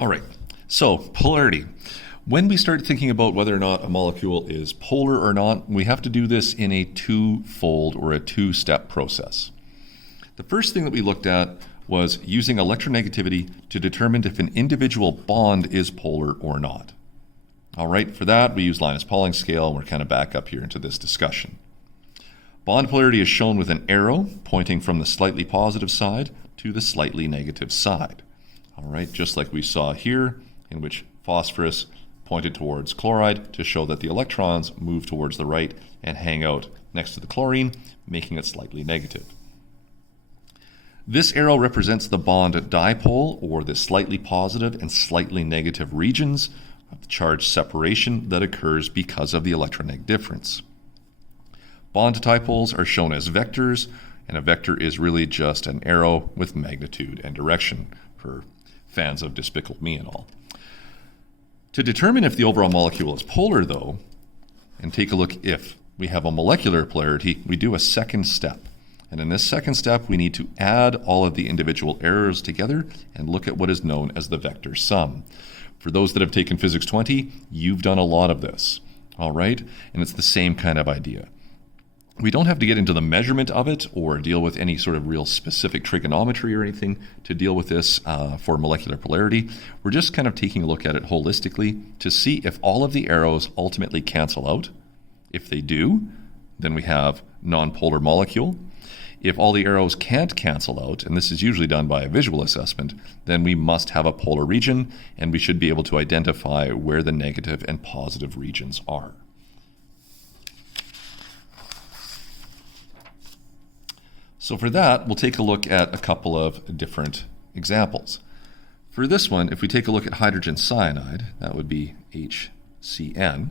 All right, so polarity. When we start thinking about whether or not a molecule is polar or not, we have to do this in a twofold or a two-step process. The first thing that we looked at was using electronegativity to determine if an individual bond is polar or not. All right, for that we use Linus-Pauling scale, and we're kind of back up here into this discussion. Bond polarity is shown with an arrow pointing from the slightly positive side to the slightly negative side. All right, just like we saw here, in which phosphorus pointed towards chloride to show that the electrons move towards the right and hang out next to the chlorine, making it slightly negative. This arrow represents the bond dipole, or the slightly positive and slightly negative regions of the charge separation that occurs because of the electronegativity difference. Bond dipoles are shown as vectors, and a vector is really just an arrow with magnitude and direction for fans of Despicable Me and all. To determine if the overall molecule is polar, though, and take a look if we have a molecular polarity, we do a second step. And in this second step, we need to add all of the individual arrows together and look at what is known as the vector sum. For those that have taken Physics 20, you've done a lot of this, all right? And it's the same kind of idea. We don't have to get into the measurement of it or deal with any sort of real specific trigonometry or anything to deal with this for molecular polarity. We're just kind of taking a look at it holistically to see if all of the arrows ultimately cancel out. If they do, then we have nonpolar molecule. If all the arrows can't cancel out, and this is usually done by a visual assessment, then we must have a polar region, and we should be able to identify where the negative and positive regions are. So for that, we'll take a look at a couple of different examples. For this one, if we take a look at hydrogen cyanide, that would be HCN.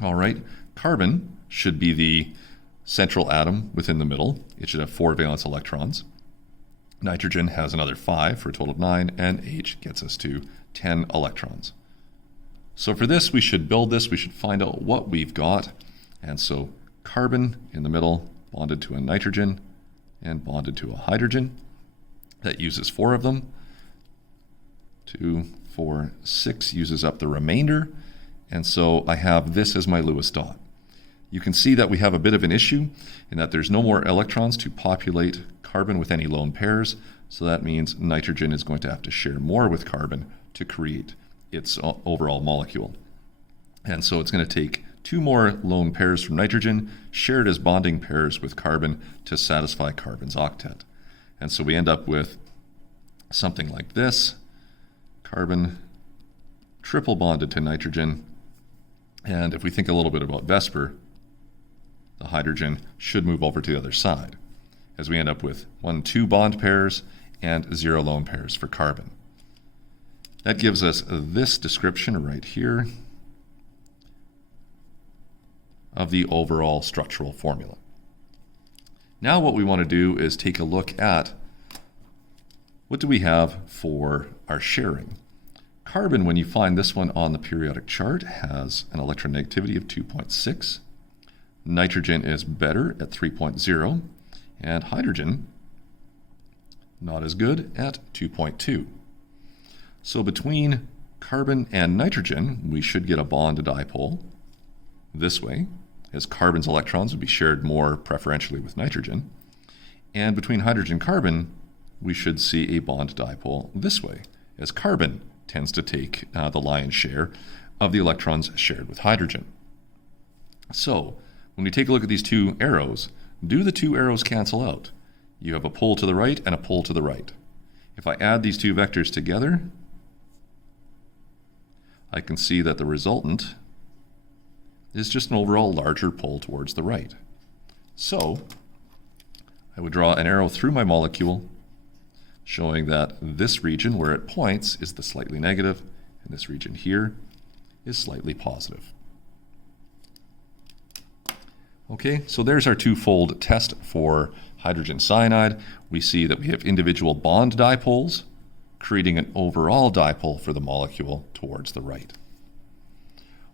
All right, carbon should be the central atom within the middle. It should have 4 valence electrons. Nitrogen has another 5 for a total of 9, and H gets us to 10 electrons. So for this, we should build this. We should find out what we've got. And so carbon in the middle, bonded to a nitrogen and bonded to a hydrogen. That uses 4 of them. 2, 4, 6 uses up the remainder. And so I have this as my Lewis dot. You can see that we have a bit of an issue in that there's no more electrons to populate carbon with any lone pairs. So that means nitrogen is going to have to share more with carbon to create its overall molecule. And so it's going to take 2 more lone pairs from nitrogen, shared as bonding pairs with carbon to satisfy carbon's octet. And so we end up with something like this. Carbon triple bonded to nitrogen. And if we think a little bit about VSEPR, the hydrogen should move over to the other side, as we end up with 1, 2 bond pairs and 0 lone pairs for carbon. That gives us this description right here of the overall structural formula. Now what we want to do is take a look at what do we have for our sharing. Carbon, when you find this one on the periodic chart, has an electronegativity of 2.6. Nitrogen is better at 3.0, and hydrogen not as good at 2.2. So between carbon and nitrogen, we should get a bond dipole this way, as carbon's electrons would be shared more preferentially with nitrogen. And between hydrogen and carbon, we should see a bond dipole this way, as carbon tends to take the lion's share of the electrons shared with hydrogen. So when we take a look at these 2 arrows, do the 2 arrows cancel out? You have a pull to the right and a pull to the right. If I add these 2 vectors together, I can see that the resultant is just an overall larger pull towards the right. So I would draw an arrow through my molecule showing that this region where it points is the slightly negative, and this region here is slightly positive. Okay, so there's our twofold test for hydrogen cyanide. We see that we have individual bond dipoles creating an overall dipole for the molecule towards the right.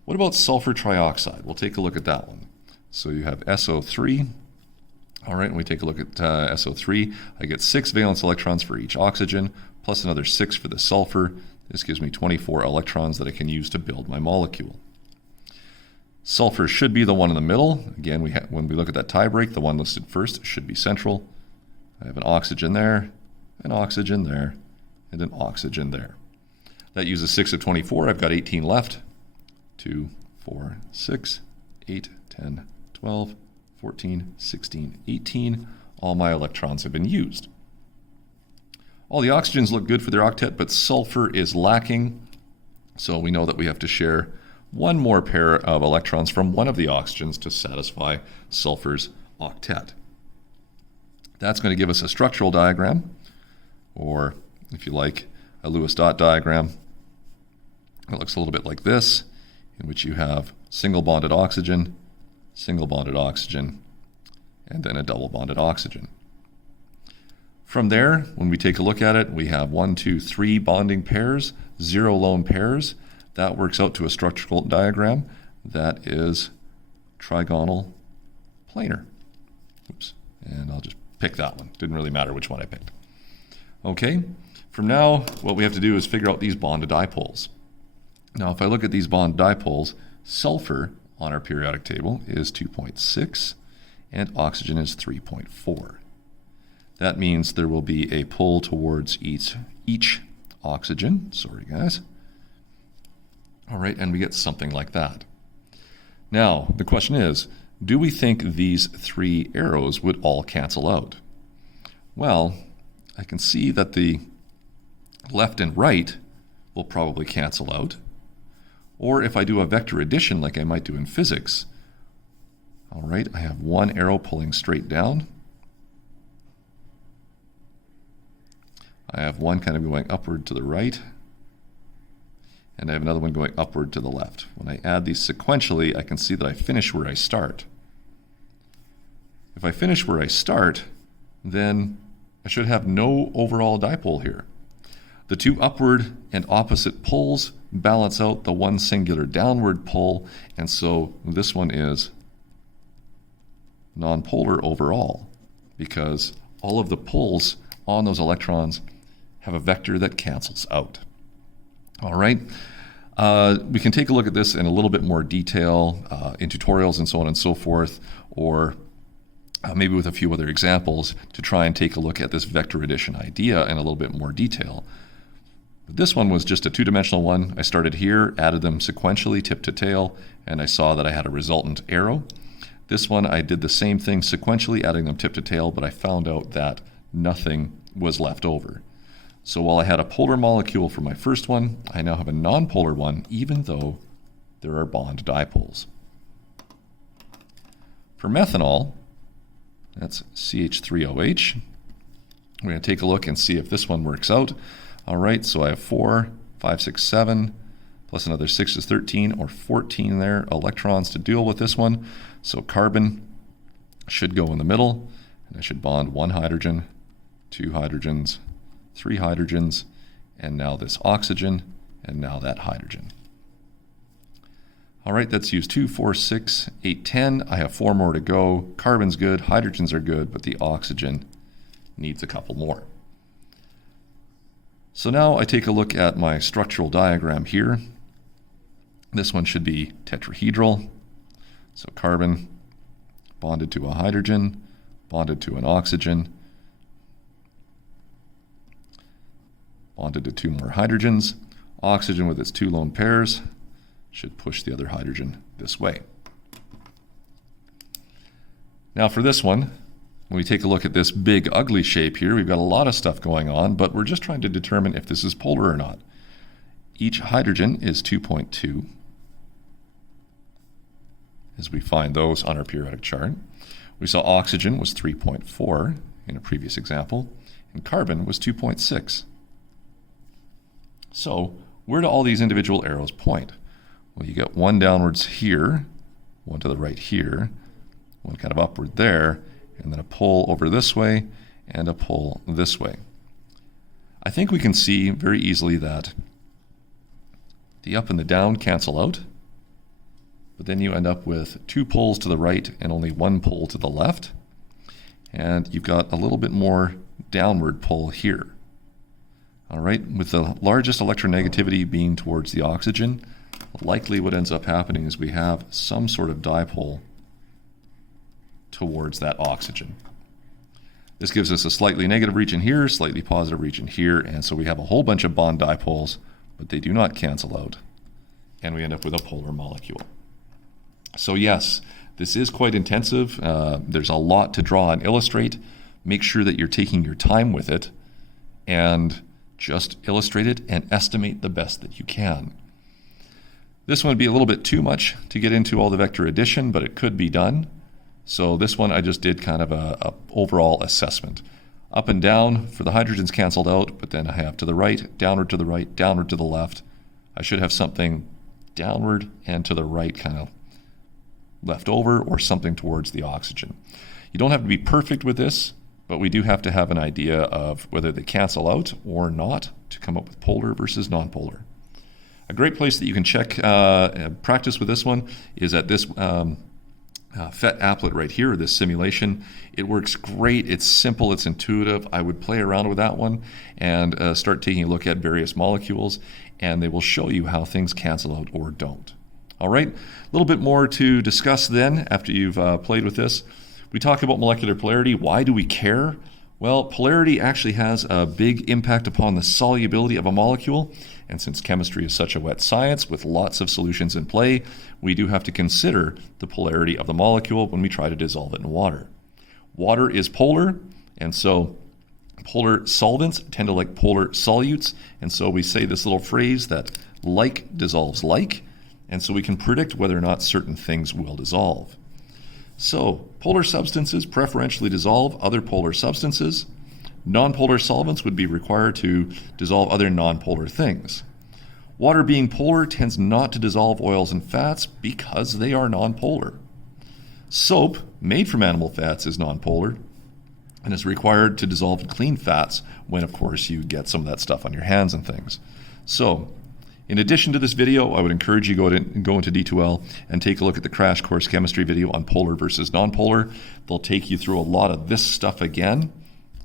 What about sulfur trioxide? We'll take a look at that one. So you have SO3. All right, when we take a look at SO3, I get 6 valence electrons for each oxygen, plus another 6 for the sulfur. This gives me 24 electrons that I can use to build my molecule. Sulfur should be the one in the middle. Again, when we look at that tie break, the one listed first should be central. I have an oxygen there, an oxygen there, and an oxygen there. That uses 6 of 24. I've got 18 left. 2, 4, 6, 8, 10, 12, 14, 16, 18. All my electrons have been used. All the oxygens look good for their octet, but sulfur is lacking. So we know that we have to share one more pair of electrons from one of the oxygens to satisfy sulfur's octet. That's going to give us a structural diagram, or if you like, a Lewis dot diagram. It looks a little bit like this, in which you have single bonded oxygen, and then a double bonded oxygen. From there, when we take a look at it, we have 1, 2, 3 bonding pairs, 0 lone pairs. That works out to a structural diagram that is trigonal planar. Oops, and I'll just pick that one. Didn't really matter which one I picked. Okay, from now, what we have to do is figure out these bonded dipoles. Now, if I look at these bond dipoles, sulfur on our periodic table is 2.6 and oxygen is 3.4. That means there will be a pull towards each oxygen. Sorry, guys. All right, and we get something like that. Now, the question is, do we think these 3 arrows would all cancel out? Well, I can see that the left and right will probably cancel out. Or if I do a vector addition like I might do in physics, all right, I have one arrow pulling straight down. I have one kind of going upward to the right, and I have another one going upward to the left. When I add these sequentially, I can see that I finish where I start. If I finish where I start, then I should have no overall dipole here. The 2 upward and opposite pulls balance out the one singular downward pull, and so this one is nonpolar overall, because all of the pulls on those electrons have a vector that cancels out. All right, we can take a look at this in a little bit more detail in tutorials and so on and so forth, or maybe with a few other examples to try and take a look at this vector addition idea in a little bit more detail. But this one was just a 2-dimensional one. I started here, added them sequentially, tip to tail, and I saw that I had a resultant arrow. This one, I did the same thing sequentially, adding them tip to tail, but I found out that nothing was left over. So while I had a polar molecule for my first one, I now have a nonpolar one, even though there are bond dipoles. For methanol, that's CH3OH. We're going to take a look and see if this one works out. All right, so I have 4, 5, 6, 7, plus another 6 is 13 or 14 there, electrons to deal with this one. So carbon should go in the middle, and I should bond 1 hydrogen, 2 hydrogens, 3 hydrogens, and now this oxygen, and now that hydrogen. All right, that's used 2, 4, 6, 8, 10. I have 4 more to go. Carbon's good, hydrogens are good, but the oxygen needs a couple more. So now I take a look at my structural diagram here. This one should be tetrahedral. So carbon bonded to a hydrogen, bonded to an oxygen, bonded to 2 more hydrogens. Oxygen with its 2 lone pairs should push the other hydrogen this way. Now for this one, when we take a look at this big ugly shape here, we've got a lot of stuff going on, but we're just trying to determine if this is polar or not. Each hydrogen is 2.2, as we find those on our periodic chart. We saw oxygen was 3.4 in a previous example, and carbon was 2.6. So where do all these individual arrows point? Well, you get one downwards here, one to the right here, one kind of upward there, and then a pull over this way and a pull this way. I think we can see very easily that the up and the down cancel out, but then you end up with 2 pulls to the right and only 1 pull to the left, and you've got a little bit more downward pull here. All right, with the largest electronegativity being towards the oxygen, likely what ends up happening is we have some sort of dipole towards that oxygen. This gives us a slightly negative region here, slightly positive region here, and so we have a whole bunch of bond dipoles, but they do not cancel out, and we end up with a polar molecule. So yes, this is quite intensive. There's a lot to draw and illustrate. Make sure that you're taking your time with it, and just illustrate it and estimate the best that you can. This one would be a little bit too much to get into all the vector addition, but it could be done. So this one I just did kind of a overall assessment. Up and down for the hydrogens canceled out, but then I have to the right, downward to the right, downward to the left. I should have something downward and to the right kind of left over, or something towards the oxygen. You don't have to be perfect with this, but we do have to have an idea of whether they cancel out or not to come up with polar versus nonpolar. A great place that you can check, practice with this one is at this FET applet right here, this simulation. It works great. It's simple. It's intuitive. I would play around with that one and start taking a look at various molecules, and they will show you how things cancel out or don't. All right, a little bit more to discuss then after you've played with this. We talk about molecular polarity. Why do we care? Well, polarity actually has a big impact upon the solubility of a molecule. And since chemistry is such a wet science with lots of solutions in play, we do have to consider the polarity of the molecule when we try to dissolve it in water. Water is polar, and so polar solvents tend to like polar solutes. And so we say this little phrase that like dissolves like, and so we can predict whether or not certain things will dissolve. So polar substances preferentially dissolve other polar substances. Nonpolar solvents would be required to dissolve other nonpolar things. Water being polar tends not to dissolve oils and fats because they are nonpolar. Soap made from animal fats is nonpolar and is required to dissolve clean fats when, of course, you get some of that stuff on your hands and things. So in addition to this video, I would encourage you to go into D2L and take a look at the crash course chemistry video on polar versus nonpolar. They'll take you through a lot of this stuff again.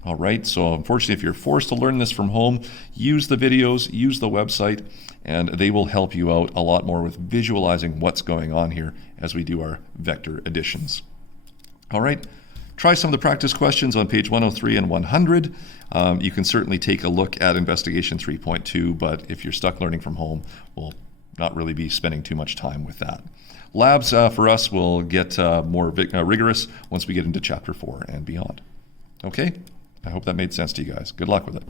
All right, so unfortunately, if you're forced to learn this from home, use the videos, use the website, and they will help you out a lot more with visualizing what's going on here as we do our vector additions. All right, try some of the practice questions on page 103 and 100. You can certainly take a look at Investigation 3.2, but if you're stuck learning from home, we'll not really be spending too much time with that. Labs for us will get more rigorous once we get into Chapter 4 and beyond. Okay? I hope that made sense to you guys. Good luck with it.